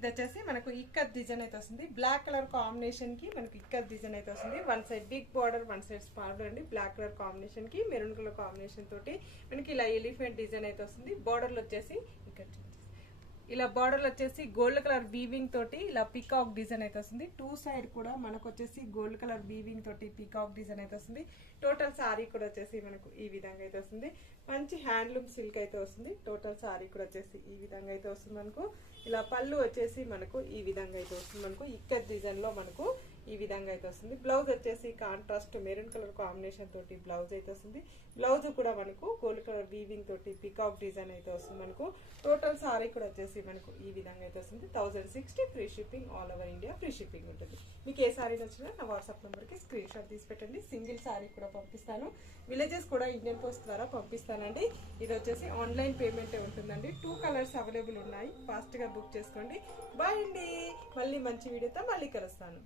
ఇది వచ్చేసి మనకు ఇక్కత్ డిజైన్ అయితే వస్తుంది. బ్లాక్ కలర్ కాంబినేషన్ కి మనకు ఇక్కత్ డిజైన్ అయితే వస్తుంది. One side big border, one side small border అండి. బ్లాక్ కలర్ కాంబినేషన్ కి మెరూన్ కలర్ కాంబినేషన్ తోటి మనకి ఇలా ఎలిఫెంట్ డిజైన్ అయితే వస్తుంది. బార్డర్ లో వచ్చేసి ఇక్కడ ఇలా బార్డర్ వచ్చేసి గోల్డ్ కలర్ వీవింగ్ తోటి ఇలా పీకాక్ డిజైన్ అయితే వస్తుంది. టూ సైడ్ కూడా మనకు వచ్చేసి గోల్డ్ కలర్ వీవింగ్ తోటి పీకాక్ డిజైన్ అయితే వస్తుంది. టోటల్ సారీ కూడా వచ్చేసి మనకు ఈ విధంగా అయితే వస్తుంది. మంచి హ్యాండ్లూమ్ సిల్క్ అయితే వస్తుంది. టోటల్ సారీ కూడా వచ్చేసి ఈ విధంగా అయితే వస్తుంది. మనకు ఇలా పళ్ళు వచ్చేసి మనకు ఈ విధంగా అయితే వస్తుంది. మనకు ఇక్కత్ డిజైన్ లో మనకు ఈ విధంగా అయితే వస్తుంది. బ్లౌజ్ వచ్చేసి కాంట్రాస్ట్ మెరూన్ కలర్ కాంబినేషన్ తోటి బ్లౌజ్ అయితే వస్తుంది. బ్లౌజ్ కూడా మనకు గోల్డ్ కలర్ వీవింగ్ తోటి పీకాక్ డిజైన్ అయితే వస్తుంది. మనకు టోటల్ సారీ కూడా వచ్చేసి మనకు ఈ విధంగా అయితే వస్తుంది. 1060 free shipping, all over India free shipping ఉంటుంది. మీకు ఏ సారీ నచ్చినా నా వాట్సాప్ నెంబర్ కి స్క్రీన్ షాట్ తీసి పెట్టండి. సింగిల్ సారీ కూడా పంపిస్తాను. విలేజెస్ కూడా ఇండియన్ పోస్ట్ ద్వారా పంపిస్తానండి. ఇది వచ్చేసి ఆన్లైన్ పేమెంట్ ఉంటుందండి. 2 కలర్స్ అవైలబుల్ ఉన్నాయి. ఫాస్ట్ గా బుక్ చేసుకోండి. బాయ్ అండి. మళ్ళీ మంచి వీడియోతో మళ్ళీ కలుస్తాను.